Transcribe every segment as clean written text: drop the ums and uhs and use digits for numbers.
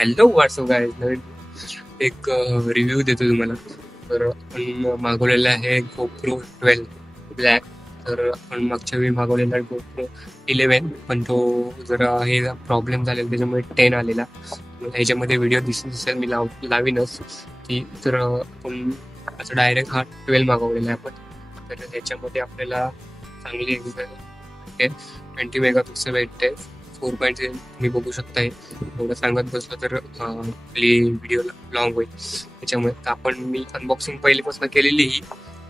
Hello WhatsApp guys, नवीन एक review देतो तुम्हाला. तर आपण मागवलेला आहे GoPro 12 ब्लॅक. तर आपण मागच्या वेळी मागवलेला GoPro 11, पण तो जरा हे प्रॉब्लेम झालेला, त्याच्यामुळे 10 आलेला. ह्याच्यामध्ये व्हिडिओ दिसेल मी लावीनच ती. तर आपण असं डायरेक्ट हा 12 मागवलेला आहे आपण. तर ह्याच्यामध्ये आपल्याला चांगली 20 मेगापिक्सल भेटते. 4.0 तुम्ही बघू शकता. एवढं सांगत बसलं तर आपली व्हिडिओ लॉंग होईल. त्याच्यामुळे आपण मी अनबॉक्सिंग पहिलीपासून केलेली ही,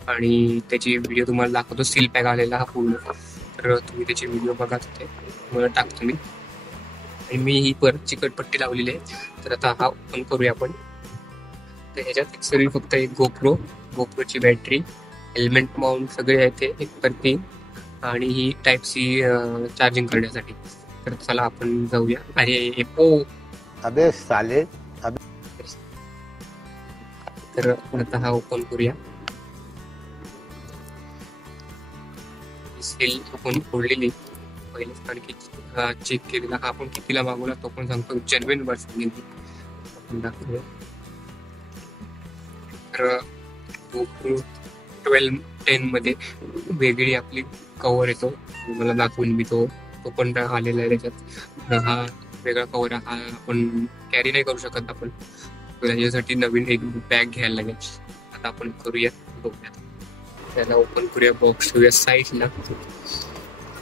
आणि त्याची व्हिडिओ तुम्हाला दाखवतो. सील पॅक आलेला हा पूर्ण, तर तुम्ही त्याची व्हिडिओ बघा, तिथे मला टाकतो मी. आणि मी ही परत चिकटपट्टी लावलेली आहे. तर आता हा ओपन करूया आपण. तर ह्याच्यात एक्सेसरी फक्त एक गोप्रोची बॅटरी, हेल्मेट माउंट सगळे आहे ते 1/3, आणि ही टाईप सी चार्जिंग करण्यासाठी. तर चला आपण जाऊया. अरे अबे साले. तर आपण आता हा ओपन करूया. सेल आपण फोडलेली पहिलेच, आणखी चेक केलेला हा आपण कितीला मागवला तो पण सांगतो. जेन्युइन वर्जन आपण दाखवूया. तर GoPro 12 मध्ये वेगळी आपली कव्हर येतो, मला दाखवून मी तो पण आलेला आहे. त्याच्यात हा वेगळा कव्हर हा आपण कॅरी नाही करू शकत आपण, त्याच्यासाठी नवीन एक बॅग घ्यायला लागेल. आता आपण करूया, बघूया. त्याला ओपन करूया, बॉक्स ठेवूया साईडला.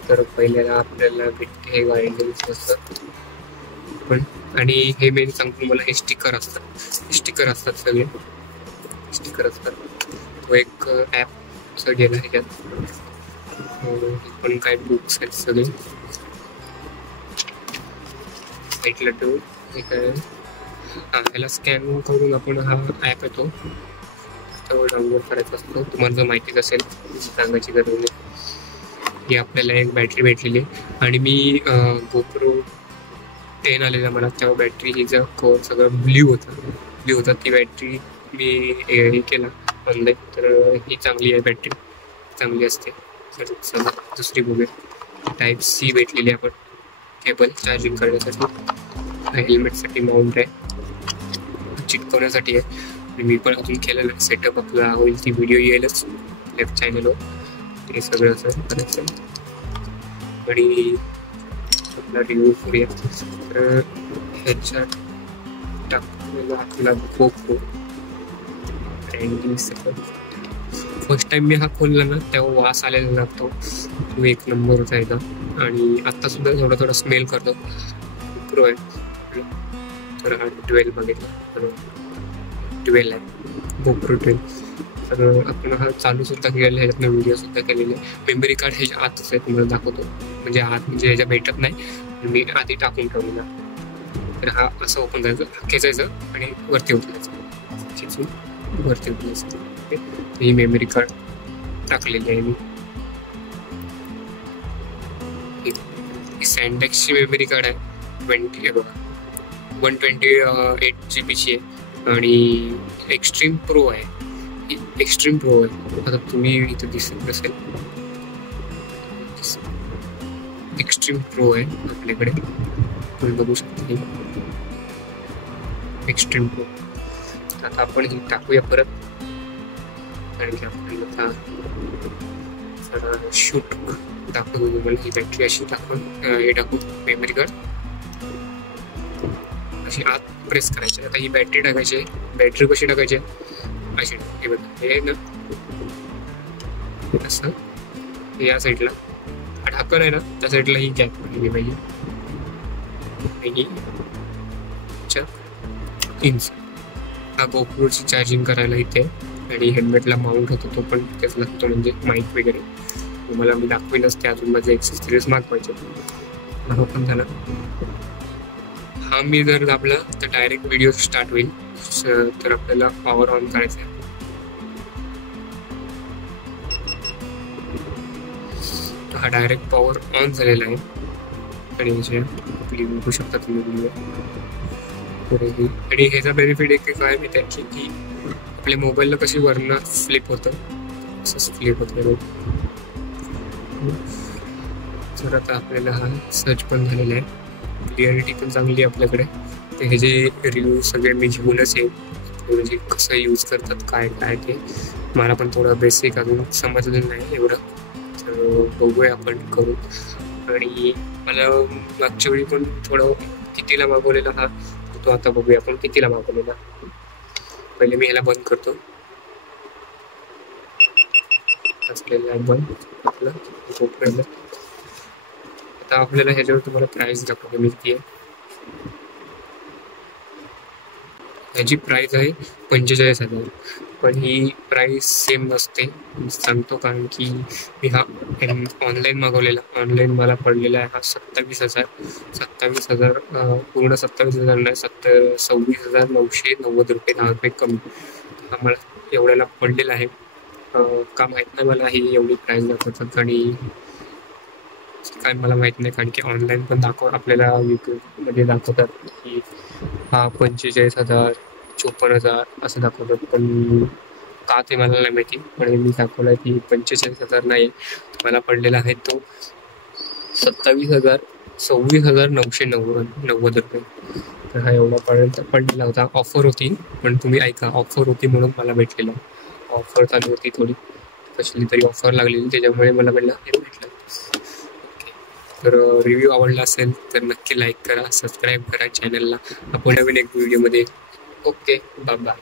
तर पहिल्याला आपल्याला भेटते हे गायडन्स पण, आणि हे मेन सांगतो मला, हे स्टिकर असतात सगळे स्टिकर असतात. तो एक ॲप गेला ह्याच्यात, पण काय बुक्स आहेत सगळे साईडला ठेवून. ह्याला स्कॅन करून आपण हा ॲप येतो तो डाउनलोड करायचा असतो. तुम्हाला जर माहितीच असेल, सांगायची गरज नाही. ही आपल्याला एक बॅटरी भेटलेली, आणि मी GoPro 10 आलेला मला, तेव्हा बॅटरी हिचं कवर सगळं ब्ल्यू होता. ती बॅटरी मी हे केला ऑनलाईन. तर ही चांगली आहे, बॅटरी चांगली असते. तर चला दुसरी बघूया. टाईप सी भेटलेली आपण, केबल चार्जिंग करण्यासाठी. हेल्मेटसाठी माउंट आहे, चिटकवण्यासाठी आहे. मी पण अजून केलेलं आहे सेटअप, आपला होईल ती व्हिडिओ येईलच लेफ्ट चॅनलवर. ते सगळं असं करायचं, आणि आपला रिव्ह्यू करूया. तर ह्याच्यात टाकलेला आपला GoPro 20 सेकंड. फर्स्ट टाइम मी हा खोलला ना, तेव्हा वास आलेला लागतो, तो एक नंबर होता एकदा. आणि आत्ता सुद्धा थोडा स्मेल करतो. GoPro आहे. तर हा 12 बघितला, 12 आहे GoPro 12. तर आपण हा चालू सुद्धा केलेला, ह्याच्यातनं व्हिडिओ सुद्धा केलेले. मेमरी कार्ड ह्याच्या आतच आहे, तुम्हाला दाखवतो. म्हणजे आत म्हणजे ह्याच्या भेटत नाही, मी आधी टाकून ठेवलेला. तर हा असं ओपन करायचं, खेचायचं आणि वरती उचलायचं, खेचून वरती उचलायचं. ही मेमरी कार्ड टाकलेली आहे मी. ही सॅन्डॅक्सची मेमरी कार्ड आहे, 128 GB आहे. आणि एक्स्ट्रीम प्रो आहे. आता तुम्ही इथं दिसत नसेल, एक्स्ट्रीम प्रो आहे आपल्याकडे, तुम्ही बघू शकता एक्स्ट्रीम प्रो. आता आपण ही टाकूया परत, आणि आपण आता शूट दाखवतो तुम्हाला. ही बॅटरी अशी टाकून हे टाकू मेमरी कार्ड अशी आत प्रेस करायची. आता ही बॅटरी टाकायची. बॅटरी कशी टाकायची अशी, हे बघा, हे ना असं या साईडला ढाकण आहे ना, त्या साईडला ही गॅप पडलेली पाहिजे. इंच हा GoProची चार्जिंग करायला इथे, आणि हेल्मेटला माउंट होतो तो पण तिथेच लागतो, म्हणजे माईक वगैरे तुम्हाला मी दाखवेलच. ते अजून माझे एक्सेसरीज मागवायचे. हा पण झाला. हा मी जर दाबला तर डायरेक्ट व्हिडिओ स्टार्ट होईल. तर आपल्याला पॉवर ऑन करायचा आहे. हा डायरेक्ट पॉवर ऑन झालेला आहे, आणि बघू शकता तुम्ही व्हिडिओ. आणि ह्याचा बेनिफिट एक काय मी त्याची, की आपल्या मोबाईलला कशी वरनं फ्लिप होतं, असंच फ्लिप होतं. तर आता आपल्याला हा सर्च पण झालेला आहे, क्लिअरिटी पण चांगली आहे आपल्याकडे. तर हे जे रिव्ह्यू सगळे मी घेऊनच येईल, म्हणजे कसं यूज करतात काय काय ते मला पण थोडं बेसिक अजून समजलं नाही एवढं, तर बघूया आपण करू. आणि मला मागच्या वेळी पण थोडं कितीला मागवलेला हा तो आता बघूया आपण कितीला मागवलेला. पहिले मी ह्याला बंद करतो, असलेला बंद आपलं झोपलेलं. आता आपल्याला ह्याच्यावर तुम्हाला प्राइस दाखवतो मी किती आहे. ह्याची प्राइस आहे 45,000, पण ही प्राइस सेम नसते सांगतो, कारण की मी हा ऑनलाईन मागवलेला. ऑनलाईन मला पडलेला आहे हा 27,000. 27,000 पूर्ण 27,000 नाही, 26,990 रुपये, 10 रुपये कमी हा मला एवढ्याला पडलेला आहे. का माहीत नाही मला ही एवढी प्राइस दाखवतात, आणि काय मला माहित नाही, कारण की ऑनलाईन पण आपल्याला यूट्यूबमध्ये दाखवतात की हा 45,000 54,000 असं दाखवतात, पण का ते मला नाही माहिती. पण मी दाखवला की 45,000 नाही, मला पडलेला आहे तो 26,990 रुपये. तर हा एवढा पडलेला होता. ऑफर होती, पण तुम्ही ऐका, ऑफर होती म्हणून मला भेटलेलं. ऑफर चालू होती थोडी, कसली तरी ऑफर लागलेली, त्याच्यामुळे मला भेटलं. ओके, तर रिव्ह्यू आवडला असेल तर नक्की लाईक करा, सबस्क्राईब करा चॅनलला. आपण नवीन एक व्हिडिओमध्ये. Okay, bye bye.